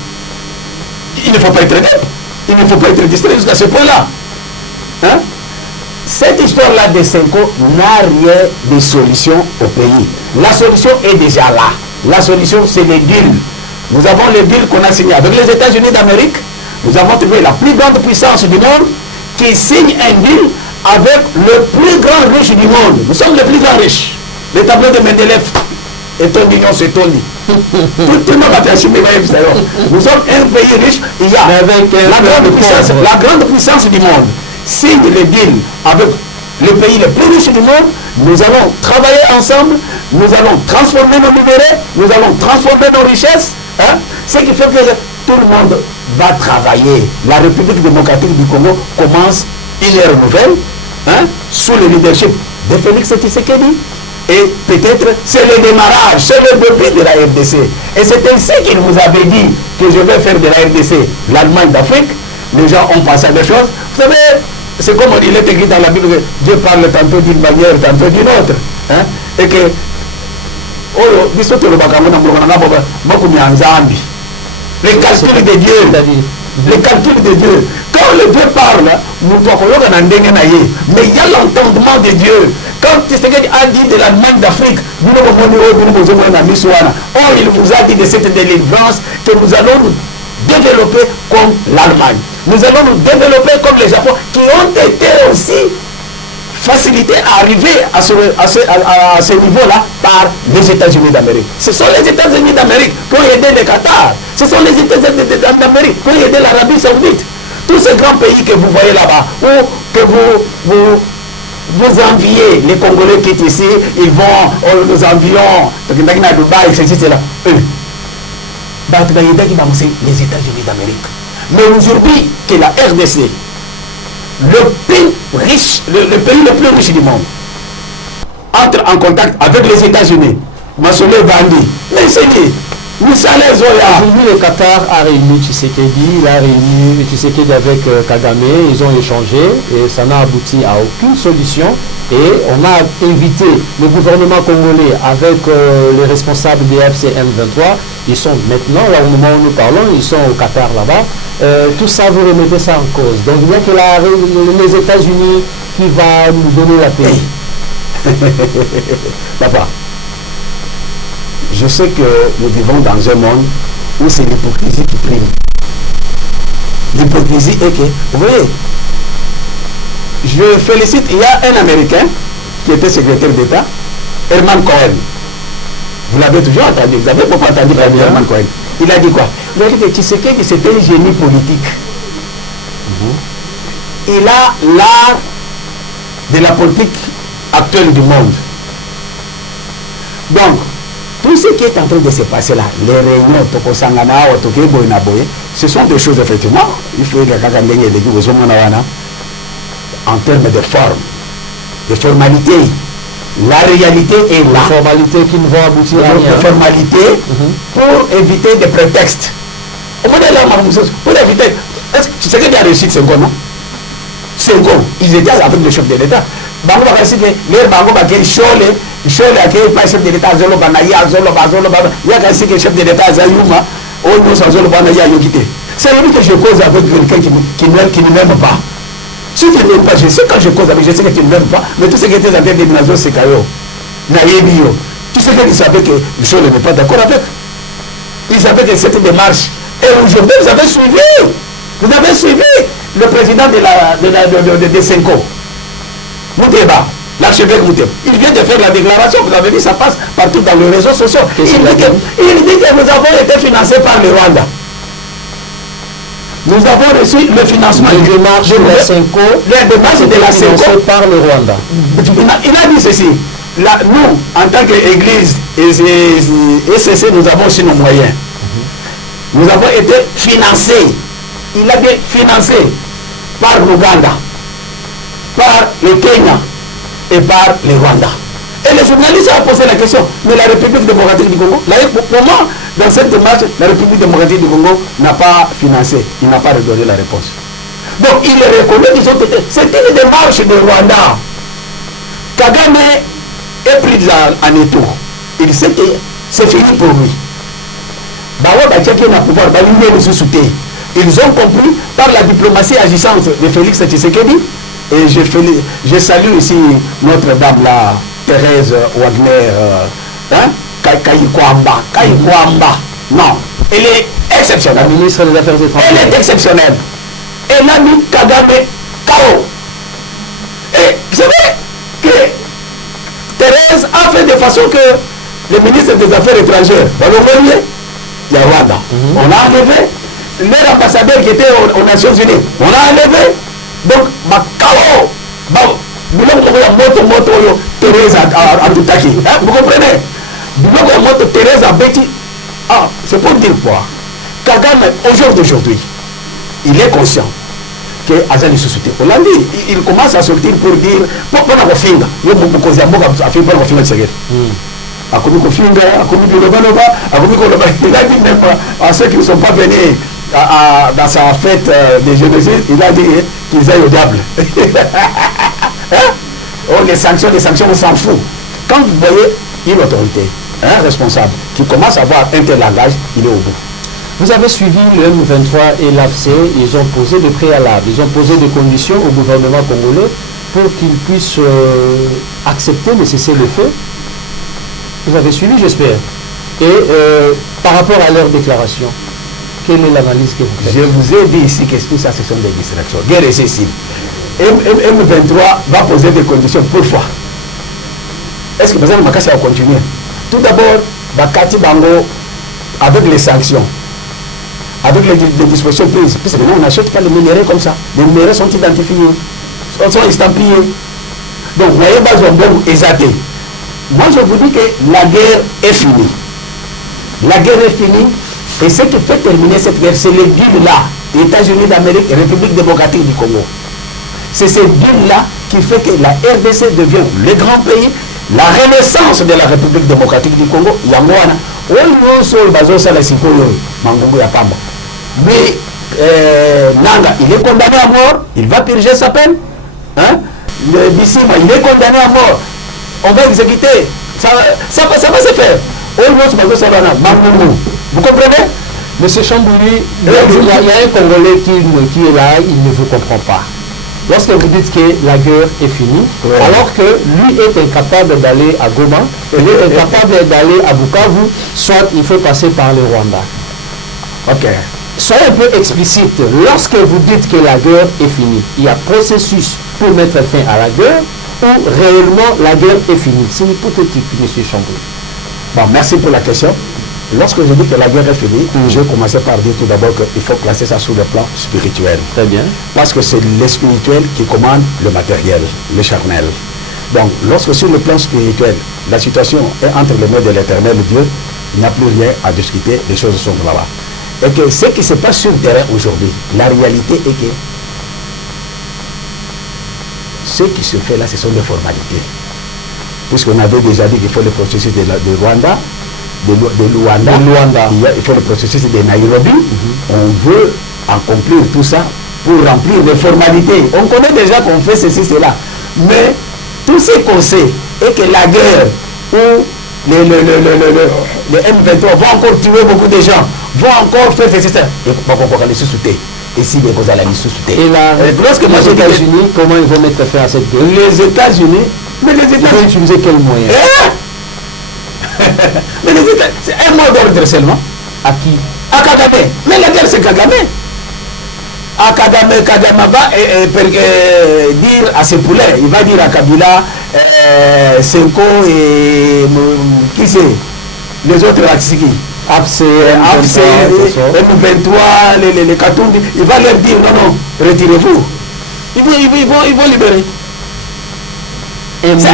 Il ne faut pas être net. Il ne faut pas être distrait jusqu'à ce point-là. Hein? Cette histoire-là de Senko n'a rien de solution au pays. La solution est déjà là. La solution, c'est les deals. Nous avons les deals qu'on a signés avec les États-Unis d'Amérique. Nous avons trouvé la plus grande puissance du monde qui signe un deal avec le plus grand riche du monde. Nous sommes les plus grands riches. Le tableau de Mendeleev est un million, c'est ton lit. Tout le monde va t'assumer. Nous sommes un pays riche. Il y a la grande puissance du monde signe les deals avec le pays le plus riche du monde, nous allons travailler ensemble, nous allons transformer nos minéraux, nous allons transformer nos richesses, hein, ce qui fait que tout le monde va travailler. La République démocratique du Congo commence une ère nouvelle, hein, sous le leadership de Félix Tshisekedi. Et peut-être c'est le démarrage, c'est le début de la RDC. Et c'est ainsi qu'il vous avait dit que je vais faire de la RDC l'Allemagne d'Afrique. Les gens ont pensé à des choses. Vous savez, c'est comme il est écrit dans la Bible que Dieu parle tantôt d'une manière, tantôt d'une autre. Hein? Et que, les calculs de Dieu, les calculs de Dieu. Quand le Dieu parle, mais il y a l'entendement de Dieu. Quand Tshisekedi a dit de l'Allemagne d'Afrique, il vous a dit de cette délivrance que nous allons nous développer comme l'Allemagne. Nous allons nous développer comme le Japon, qui ont été aussi facilités à arriver à ce niveau-là par les États-Unis d'Amérique. Ce sont les États-Unis d'Amérique pour aider le Qatar. Ce sont les États-Unis d'Amérique pour aider l'Arabie Saoudite. Tous ces grands pays que vous voyez là-bas, ou que vous enviez, les Congolais qui sont ici, ils vont, nous envions, Dubaï, ceci, c'est là. Eux, les États-Unis d'Amérique. Mais aujourd'hui, que la RDC, le pays riche, le pays le plus riche du monde, entre en contact avec les États-Unis, Massolé Bandi, mais c'est dit, aujourd'hui, le Qatar a réuni Tshisekedi, il a réuni Tshisekedi avec Kagame, ils ont échangé et ça n'a abouti à aucune solution. Et on a invité le gouvernement congolais avec les responsables des FCM 23. Ils sont maintenant, là au moment où nous parlons, ils sont au Qatar là-bas. Tout ça, vous remettez ça en cause. Donc il y a que les États-Unis qui va nous donner la paix. Papa, je sais que nous vivons dans un monde où c'est l'hypocrisie qui prime. L'hypocrisie est que, vous voyez, je félicite, il y a un Américain qui était secrétaire d'État, Herman Cohen. Vous l'avez toujours entendu, vous avez beaucoup entendu parler de Herman Cohen. Il a dit quoi? Il a dit que Tshisekedi c'était un génie politique. Il a l'art de la politique actuelle du monde. Donc, tout ce qui est en train de se passer là, les réunions, ce sont des choses effectivement, il faut en termes de forme, de formalité. La réalité est là. Les formalités qui ne vont aboutir à rien. Les formalités pour éviter des prétextes. Au moins pour éviter. Est-ce que tu sais qu'il y a réussi 5 ans, non? 5 ans, ils étaient avec le chef de l'État. Bango bakasi que les bango bakeli chole akeli pas chef de l'État zolo banaya zolo bazolo baba ya kasi que chef de l'État zayuma au nous sans zolo banaya yokité. C'est lui que je cause avec quelqu'un qui ne m'aime pas. Si tu ne m'aimes pas, je sais quand je cause avec, je sais que tu ne m'aimes pas, mais tout ce qui était en tête de Minazo, c'est Kayo. Naïbio. Tu sais qu'ils savaient que le chole n'est pas d'accord avec. Ils savaient que c'était des marches. Et aujourd'hui, vous avez suivi le président de Senko. Mouteba, l'archevêque Mouteba. Il vient de faire la déclaration, vous avez vu, ça passe partout dans les réseaux sociaux. Il dit que nous avons été financés par le Rwanda. Nous avons reçu le financement. Les démarches de la Senko, les démarches de la Senko par le Rwanda. Il a dit ceci. Là, nous, en tant qu'Église et ECC, nous avons aussi nos moyens. Nous avons été financés. Il a été financé par l'Ouganda, par le Kenya et par le Rwanda. Et les journalistes ont posé la question, mais la République démocratique du Congo, comment dans cette démarche, la République démocratique du Congo n'a pas financé, il n'a pas redonné la réponse. Donc il reconnaît qu'ils ont été. C'est une démarche de Rwanda. Kagame est pris en étau. Il sait que c'est fini pour lui. Ils ont compris par la diplomatie agissante de Félix Tshisekedi. Et je salue ici notre dame là, Thérèse Wagner, Kayikwamba. Non, elle est exceptionnelle. La ministre des Affaires étrangères. Elle est exceptionnelle. Elle a mis Kagame KO. Et vous savez que Thérèse a fait de façon que le ministre des Affaires étrangères, il y a Rwanda, on a enlevé. Leur ambassadeur qui était aux Nations Unies, on a enlevé. Donc, KO. Vous comprenez? Ah, c'est pour dire quoi? Kagame, au jour d'aujourd'hui, il est conscient que Azali société. On l'a dit, il commence à sortir pour dire pourquoi on a fait il a dit même à ceux qui ne sont pas venus dans sa fête des génocides, il a dit qu'ils aillent au diable. Oh, les sanctions, on s'en fout. Quand vous voyez une autorité, un responsable qui commence à avoir un tel langage, il est au bout. Vous avez suivi le M23 et l'AFC, ils ont posé des préalables, ils ont posé des conditions au gouvernement congolais pour qu'il puisse accepter le cessez-le-feu. Vous avez suivi, j'espère. Et par rapport à leur déclaration, quelle est l'analyse que vous faites? Je vous ai dit ici que tout ça, ce sont des distractions. Guerre excessive. M23 va poser des conditions. Pourquoi? Est-ce que Bazali Makassi va continuer? Tout d'abord, Bakati Bango, avec les sanctions, avec les dispositions prises, puisque nous on n'achète pas les minéraux comme ça. Les minéraux sont identifiés, sont estampillés. Donc, vous voyez, Bazombo exaté. Moi, je vous dis que la guerre est finie. La guerre est finie. Et ce qui fait terminer cette guerre, c'est les deals-là, États-Unis d'Amérique et République démocratique du Congo. C'est ces deals-là qui fait que la RDC devient le grand pays, la renaissance de la République démocratique du Congo. Yangwana, mais Nanga, il est condamné à mort, il va purger sa peine. Hein? Le Bissima, il est condamné à mort. On va exécuter. Ça va se faire. Vous comprenez? Monsieur Chambouli, il y a un Congolais qui est là, il ne vous comprend pas. Lorsque vous dites que la guerre est finie, alors que lui est incapable d'aller à Goma, il est incapable d'aller à Bukavu, soit il faut passer par le Rwanda. Ok. Soyez un peu explicite. Lorsque vous dites que la guerre est finie, il y a processus pour mettre fin à la guerre ou réellement la guerre est finie? C'est hypothétique, monsieur Chambouli. Bon, merci pour la question. Lorsque je dis que la guerre est finie, je vais commencer par dire tout d'abord qu'il faut placer ça sur le plan spirituel. Très bien. Parce que c'est le spirituel qui commande le matériel, le charnel. Donc, lorsque sur le plan spirituel, la situation est entre les mains de l'éternel Dieu, il n'y a plus rien à discuter, les choses sont là-bas. Et que ce qui se passe sur le terrain aujourd'hui, la réalité est que ce qui se fait là, ce sont des formalités. Puisqu'on avait déjà dit qu'il faut le processus de Rwanda, de Luanda. Il faut le processus de Nairobi. On veut accomplir tout ça pour remplir les formalités. On connaît déjà qu'on fait ceci, cela. Mais tout ce qu'on sait est que la guerre où les M23 vont encore tuer beaucoup de gens, vont encore faire ceci, cela. Et si les causes à la sous-souté. Et là, lorsque les États-Unis, comment ils vont mettre fin à cette guerre? Les États-Unis, mais les États-Unis vont utiliser quel moyen? Mais les États, c'est un mot d'ordre seulement. À qui? À Kagame. Mais la guerre, c'est Kagame. À Kagame va dire à ses poulets, il va dire à Kabila, Senko et qui c'est? Les autres Aksiki. AFC, M23, les Katumbi, il va leur dire non, retirez-vous. Ils vont libérer. C'est un mot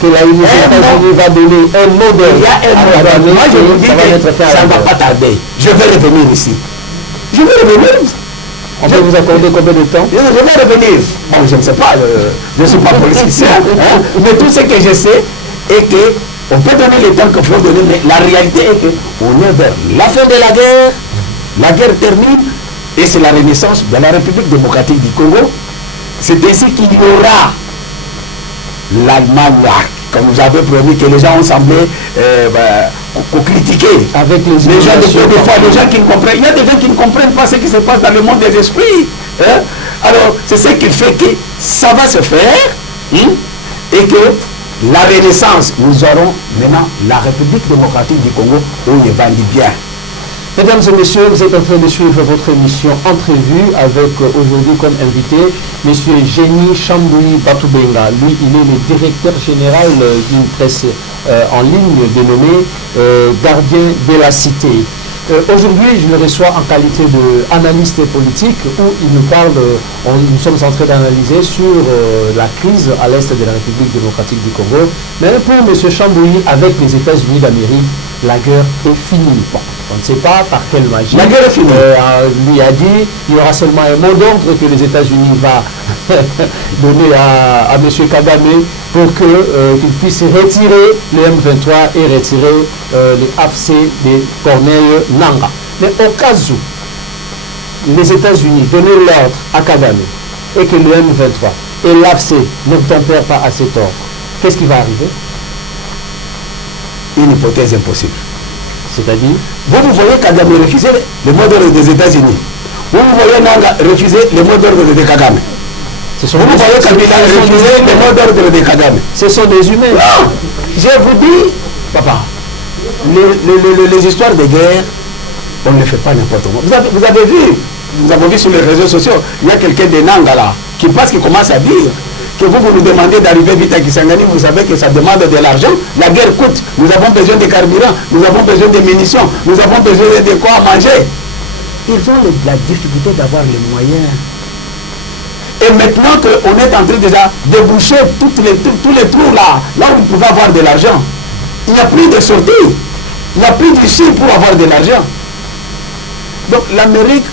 que les États-Unis va donner un mot d'ordre. Il y a un mot d'ordre. Moi je vous dis que ça ne va pas tarder. Je vais revenir ici. Je vais revenir. On peut vous accorder combien de temps? Je vais revenir. Bon, je ne sais pas. Je ne suis pas politicien. Mais tout ce que je sais est que on peut donner le temps qu'il faut donner, mais la réalité est qu'on est vers la fin de la guerre termine, et c'est la renaissance de la République démocratique du Congo. C'est ainsi qu'il y aura l'Allemagne, comme vous avez promis, que les gens ont semblé critiquer. Avec les gens des fois, les gens qui ne comprennent. Il y a des gens qui ne comprennent pas ce qui se passe dans le monde des esprits. Hein? Alors, c'est ce qui fait que ça va se faire, et que la renaissance, nous aurons maintenant la République démocratique du Congo où il va bien. Mesdames et messieurs, vous êtes en train de suivre votre émission Entrevue avec aujourd'hui comme invité M. Génie Chambouli Batoubenga. Lui, il est le directeur général d'une presse en ligne dénommée Gardien de la Cité. Aujourd'hui, je le reçois en qualité d'analyste politique où il nous parle, nous sommes en train d'analyser sur la crise à l'est de la République démocratique du Congo. Mais pour M. Chambouilly, avec les États-Unis d'Amérique, la guerre est finie. Bon, on ne sait pas par quelle magie. La guerre est finie. Lui a dit il y aura seulement un mot d'ordre que les États-Unis vont donner à M. Kagame pour qu'il puisse retirer le M23 et retirer les AFC de Corneille Nangaa. Mais au cas où les États-Unis donnaient l'ordre à Kagame et que le M23 et l'AFC n'obtempèrent pas à cet ordre, qu'est-ce qui va arriver? Une hypothèse impossible. C'est-à-dire, vous voyez Kagame refuser le mot d'ordre des États-Unis. Vous voyez Nangaa refuser le mot d'ordre de Kagame. Vous voyez Kabila refuser le mot d'ordre de Kagame. Ce sont des humains. Non, je vous dis, papa, les histoires de guerre, on ne les fait pas n'importe comment. Vous avez vu, nous avons vu sur les réseaux sociaux, il y a quelqu'un de Nangaa là, qui commence à dire que vous nous demandez d'arriver vite à Kisangani, vous savez que ça demande de l'argent, la guerre coûte, nous avons besoin de carburant, nous avons besoin de munitions, nous avons besoin de quoi manger. Ils ont la difficulté d'avoir les moyens. Et maintenant qu'on est en train déjà de boucher tous les trous là où ils pouvaient avoir de l'argent, il n'y a plus de sortie, il n'y a plus d'issue pour avoir de l'argent. Donc l'Amérique,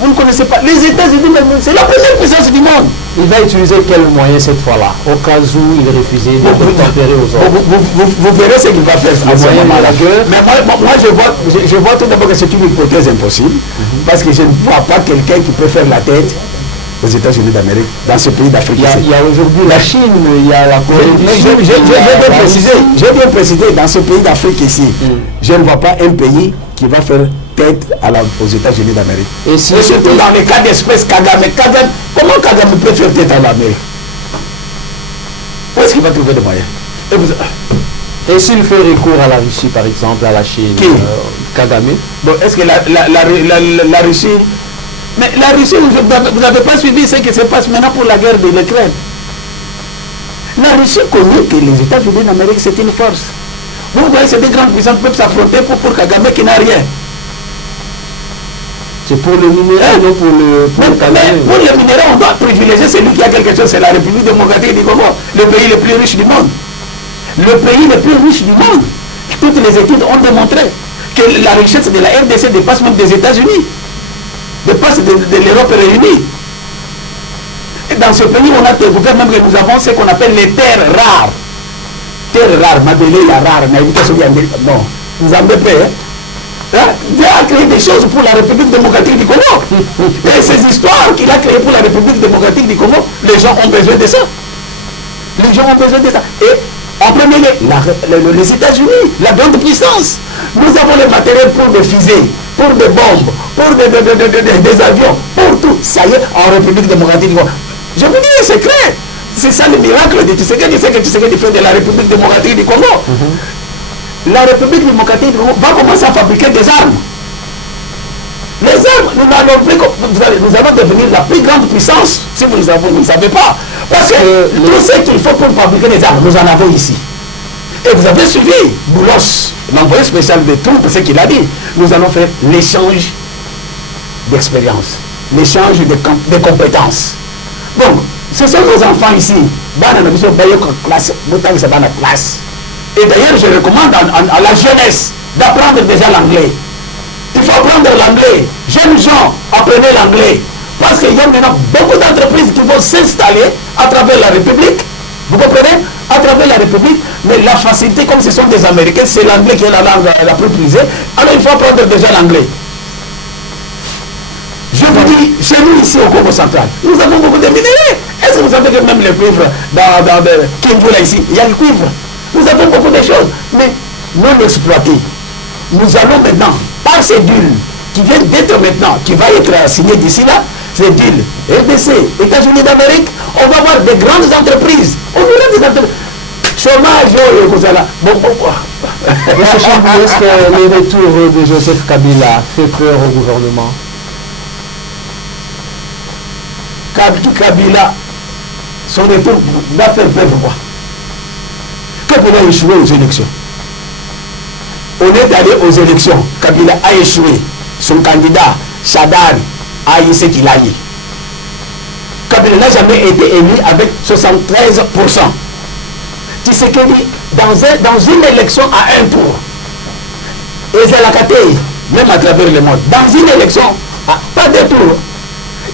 vous ne connaissez pas. Les États-Unis, c'est la première puissance du monde. Il va utiliser quel moyen cette fois-là? Au cas où il refusait de tempérer aux autres. Vous verrez ce qu'il va faire. Mais moi je vois tout d'abord que c'est une hypothèse impossible. Parce que je ne vois pas quelqu'un qui peut faire la tête aux États-Unis d'Amérique, dans ce pays d'Afrique. Il y a aujourd'hui la Chine, il y a la Corée du Sud. J'ai bien précisé, dans ce pays d'Afrique ici, je ne vois pas un pays qui va faire tête aux États-Unis d'Amérique. Et surtout dans les cas d'espèce Kagame. Comment Kagame peut faire tête à l'Amérique? Où est-ce qu'il va trouver des moyens? Et s'il fait recours à la Russie, par exemple, à la Chine, Kagame? Donc, est-ce que la Russie... Mais la Russie, vous n'avez pas suivi ce qui se passe maintenant pour la guerre de l'Ukraine. La Russie connaît que les États-Unis d'Amérique, c'est une force. Vous voyez, c'est des grandes puissances qui peuvent s'affronter pour Kagame qui n'a rien. C'est pour le minerai, non pour le Kagame. Pour le minerai, on doit privilégier celui qui a quelque chose, c'est la République démocratique du Congo, le pays le plus riche du monde. Le pays le plus riche du monde. Toutes les études ont démontré que la richesse de la RDC dépasse même des États-Unis, dépasse de l'Europe réunie. Et dans ce pays, on a découvert même que nous avons ce qu'on appelle les terres rares. Terres rares, Mabélé, la rare, non, nous en paix. Dieu a créé des choses pour la République démocratique du Congo. Et ces histoires qu'il a créées pour la République démocratique du Congo, les gens ont besoin de ça. Les gens ont besoin de ça. Et en premier lieu, les États-Unis, la grande puissance. Nous avons le matériel pour des fusées, pour des bombes, pour des avions, pour tout. Ça y est, en République démocratique du Congo. Je vous dis le secret. C'est ça le miracle de Tshisekedi, c'est que Tshisekedi fait de la République démocratique du Congo. La République démocratique du Congo va commencer à fabriquer des armes. Les armes, nous allons devenir la plus grande puissance, si vous ne savez pas. Parce que tout ce qu'il faut pour fabriquer des armes, nous en avons ici. Et vous avez suivi Boulos, l'envoyé spécial de Trump, ce qu'il a dit. Nous allons faire l'échange d'expérience, l'échange de compétences. Donc, ce sont nos enfants ici. Et d'ailleurs, je recommande à la jeunesse d'apprendre déjà l'anglais. Il faut apprendre l'anglais. Jeunes gens, apprenez l'anglais. Parce qu'il y a maintenant beaucoup d'entreprises qui vont s'installer à travers la République. Vous comprenez? À travers la République. Mais la facilité, comme ce sont des Américains, c'est l'anglais qui est la langue la plus prisée. Alors il faut apprendre déjà l'anglais. Je vous dis, chez nous ici au Congo central, nous avons beaucoup de minéraux. Est-ce que vous savez que même les cuivres dans Kinvu là ici, il y a le cuivre. Nous avons beaucoup de choses, mais non exploitées. Nous allons maintenant, par ces deals qui viennent d'être maintenant, qui va être signé d'ici là, ces deals RDC, États-Unis d'Amérique, on va avoir des grandes entreprises. On aura des entreprises. Chômage, et tout ça là. Bon, pourquoi? Est-ce que le retour de Joseph Kabila fait peur au gouvernement? Kabila, son retour va faire peur quoi? Kabila a échoué aux élections. on est allé aux élections. Kabila a échoué. Son candidat, Chadar, a eu ce qu'il a eu. Kabila n'a jamais été élu avec 73%. Tshisekedi, dans une élection à un tour, et Zalakate, même à travers le monde, dans une élection à pas de tour,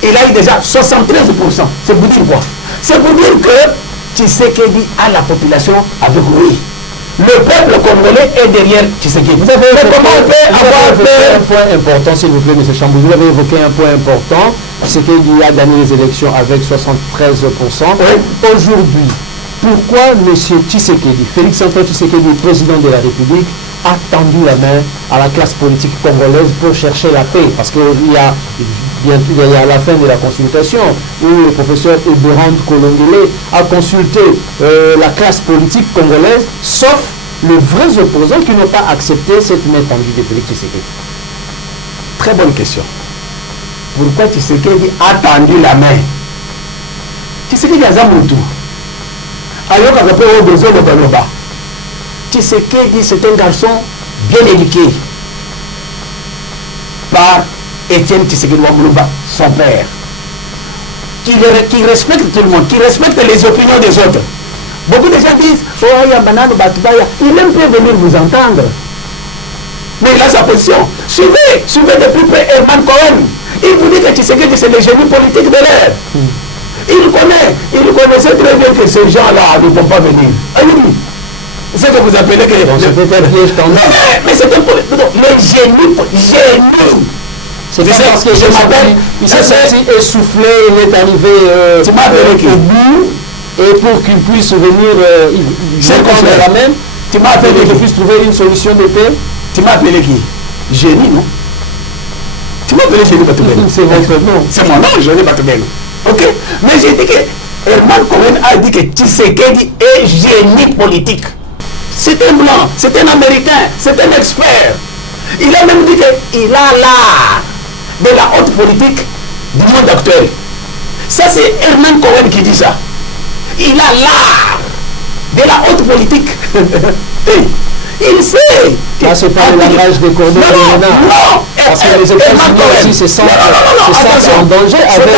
il a eu déjà 73%. C'est pour dire quoi? C'est pour dire que Tshisekedi a la population avec lui. Le peuple congolais est derrière Tshisekedi. Vous avez évoqué un point important, s'il vous plaît, M. Chambou. Vous avez évoqué un point important. Tshisekedi a gagné les élections avec 73%. Oui. Aujourd'hui, pourquoi M. Tshisekedi, Félix-Antoine Tshisekedi, président de la République, a tendu la main à la classe politique congolaise pour chercher la paix? Parce qu'il y a la fin de la consultation où le professeur Eberhard Kolongele a consulté la classe politique congolaise, sauf les vrais opposants qui n'ont pas accepté cette main tendue de Félix Tshisekedi. Très bonne question. Pourquoi Tshisekedi a tendu la main? Tshisekedi a Zamutu. Alors qu'on a besoin de Baloba. Tshisekedi, c'est un garçon bien éduqué par Étienne Tshisekedi Wamuluba, son père, qui respecte tout le monde, qui respecte les opinions des autres. Beaucoup de gens disent, oh, il y a Banane Batubaya, il aime bien venir vous entendre. Mais il a sa position. Suivez de plus près Herman Cohen. Il vous dit que Tshisekedi, c'est le génie politique de l'air. Il connaissait très bien que ces gens-là ne vont pas venir. Ce que vous appelez que... Mais c'est un politique. Le génie. C'est parce que je m'appelle, il s'est senti essoufflé, il est arrivé au bout, et pour qu'il puisse venir la même, tu m'as appelé qu'il puisse trouver une solution de paix. Tu m'as appelé qui? Génie, non? Tu m'as appelé Génie Batoubel. C'est votre nom. C'est mon nom, Génie Batoubel. Ok? Mais j'ai dit que Herman Cohen a dit que Tshisekedi est génie politique. C'est un blanc, c'est un américain, c'est un expert. Il a même dit qu'il a l'art de la haute politique du monde actuel. Ça, c'est Herman Cohen qui dit ça. Il a l'art de la haute politique. Hey, il sait. Là, c'est pas le langage des coordonnées. Non, parce que les États-Unis aussi se sentent en danger avec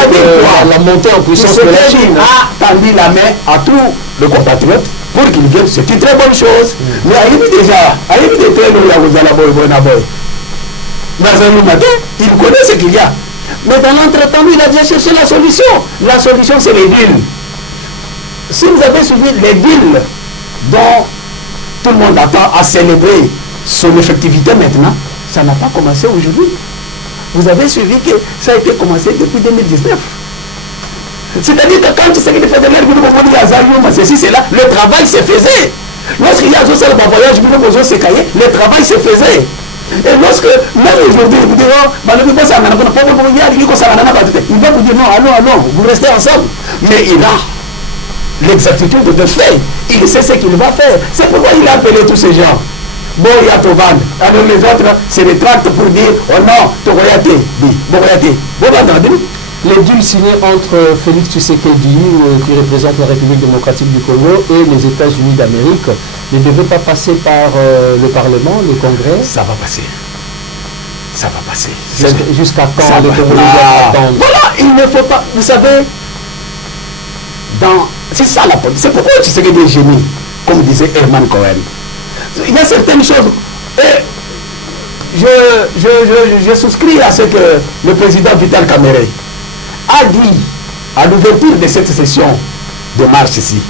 la montée en puissance de la Chine. A tendu la main à tous les compatriotes pour qu'ils viennent. C'est une très bonne chose. Mais il connaît ce qu'il y a. Mais dans l'entretemps, il a déjà cherché la solution. La solution, c'est les villes. Si vous avez suivi les villes dont tout le monde attend à célébrer son effectivité maintenant, ça n'a pas commencé aujourd'hui. Vous avez suivi que ça a été commencé depuis 2019. C'est-à-dire que quand tu sais qu'il faisait l'air, ceci, c'est là, le travail se faisait. Lorsqu'il y a un seul voyage, le travail se faisait. Et lorsque, même aujourd'hui, vous direz, il va vous dire non, allons, vous restez ensemble. Mais il a l'exactitude de fait. Il sait ce qu'il va faire. C'est pourquoi il a appelé tous ces gens. Bon, il y a Tovan. Alors les autres se rétractent pour dire, oh non, Togoyate, vous entendez? Les deals signés entre Félix Tshisekedi, qui représente la République démocratique du Congo, et les États-Unis d'Amérique ne devaient pas passer par le Parlement, le Congrès. Ça va passer. Ça va passer. Jusqu'à quand les Congolais doivent attendre? Voilà, il ne faut pas. Vous savez, c'est ça la politique. C'est pourquoi Tshisekedi est génie, comme disait Herman Cohen. Il y a certaines choses. Et je souscris à ce que le président Vital Kamerhe a dit à l'ouverture de cette session de marche ici.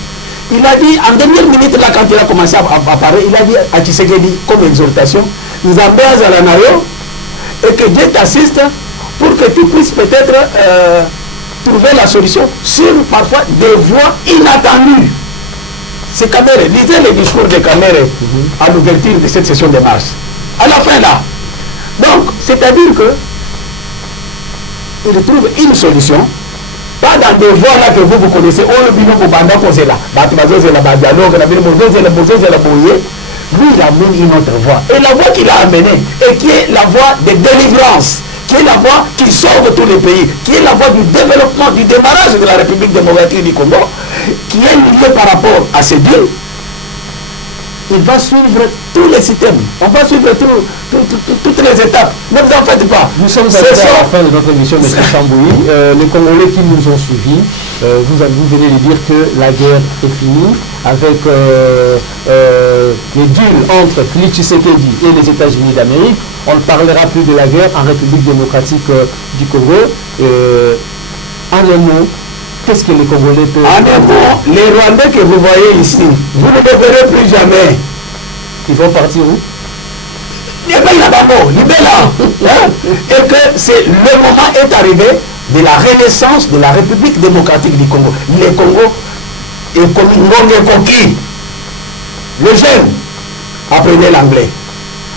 Il a dit, en dernière minute, là, quand il a commencé à parler, il a dit à Tshisekedi, comme exhortation, nous embrassons à la Nayo, et que Dieu t'assiste pour que tu puisses peut-être trouver la solution sur parfois des voies inattendues. C'est Kamerhe. Lisez le discours de Kamerhe à l'ouverture de cette session de marche. À la fin là. Donc, c'est-à-dire que il trouve une solution, pas dans des voies là que vous connaissez. Lui, il amène une autre voie. Et la voie qu'il a amenée, et qui est la voie de délivrance, qui est la voie qui sauve tous les pays, qui est la voie du développement, du démarrage de la République démocratique du Congo, qui est liée par rapport à ces deux. il va suivre tous les systèmes. On va suivre toutes les étapes. Ne vous en faites pas. Nous sommes arrivés à la fin de notre émission, M. Chambouy. Les Congolais qui nous ont suivis, vous venez de dire que la guerre est finie avec les deals entre Félix Tshisekedi et les États-Unis d'Amérique. On ne parlera plus de la guerre en République démocratique du Congo. En un mot, qu'est-ce que les Congolais peuvent... En un mot, les Rwandais que vous voyez ici, vous ne les verrez plus jamais. Ils vont partir où? Et que le moment est arrivé de la renaissance de la République démocratique du Congo. Le Congo est comme une longue coquille. Les jeunes, apprenez l'anglais.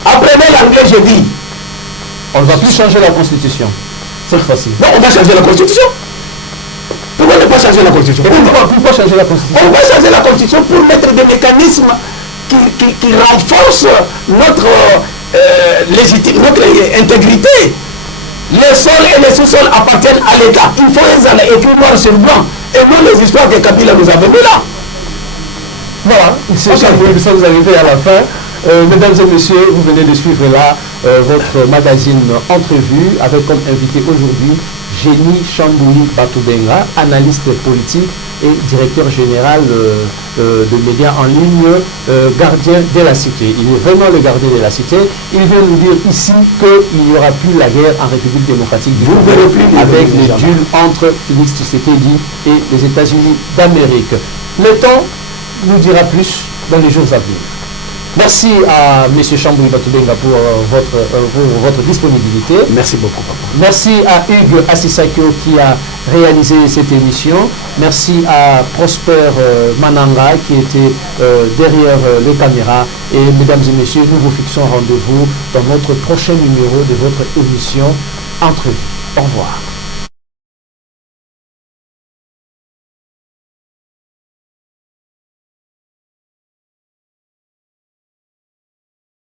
Apprenez l'anglais, je dis. On ne va plus changer la constitution. C'est facile. Non, on va changer la constitution. Pourquoi ne pas changer la constitution? Pourquoi changer la constitution? On va changer la constitution pour mettre des mécanismes qui renforcent notre intégrité. Les sols et les sous-sols appartiennent à l'État. Il faut les écrire noir sur blanc. Et non les histoires que Kabila nous a venues là. Voilà, c'est ça, nous sommes arrivés à la fin. Mesdames et messieurs, vous venez de suivre là votre magazine Entrevue avec comme invité aujourd'hui Génie Chambouy Batoubenga, analyste politique et directeur général de médias en ligne, gardien de la cité. Il est vraiment le gardien de la cité. Il vient nous dire ici qu'il n'y aura plus la guerre en République démocratique du Congo avec les duels entre Félix Tshisekedi et les États-Unis d'Amérique. Le temps nous dira plus dans les jours à venir. Merci à M. Chambouy Batoubenga pour votre disponibilité. Merci beaucoup, papa. Merci à Hugues Assisakio qui a réalisé cette émission. Merci à Prosper Mananga qui était derrière les caméras. Et mesdames et messieurs, nous vous fixons rendez-vous dans notre prochain numéro de votre émission Entrevue. Au revoir.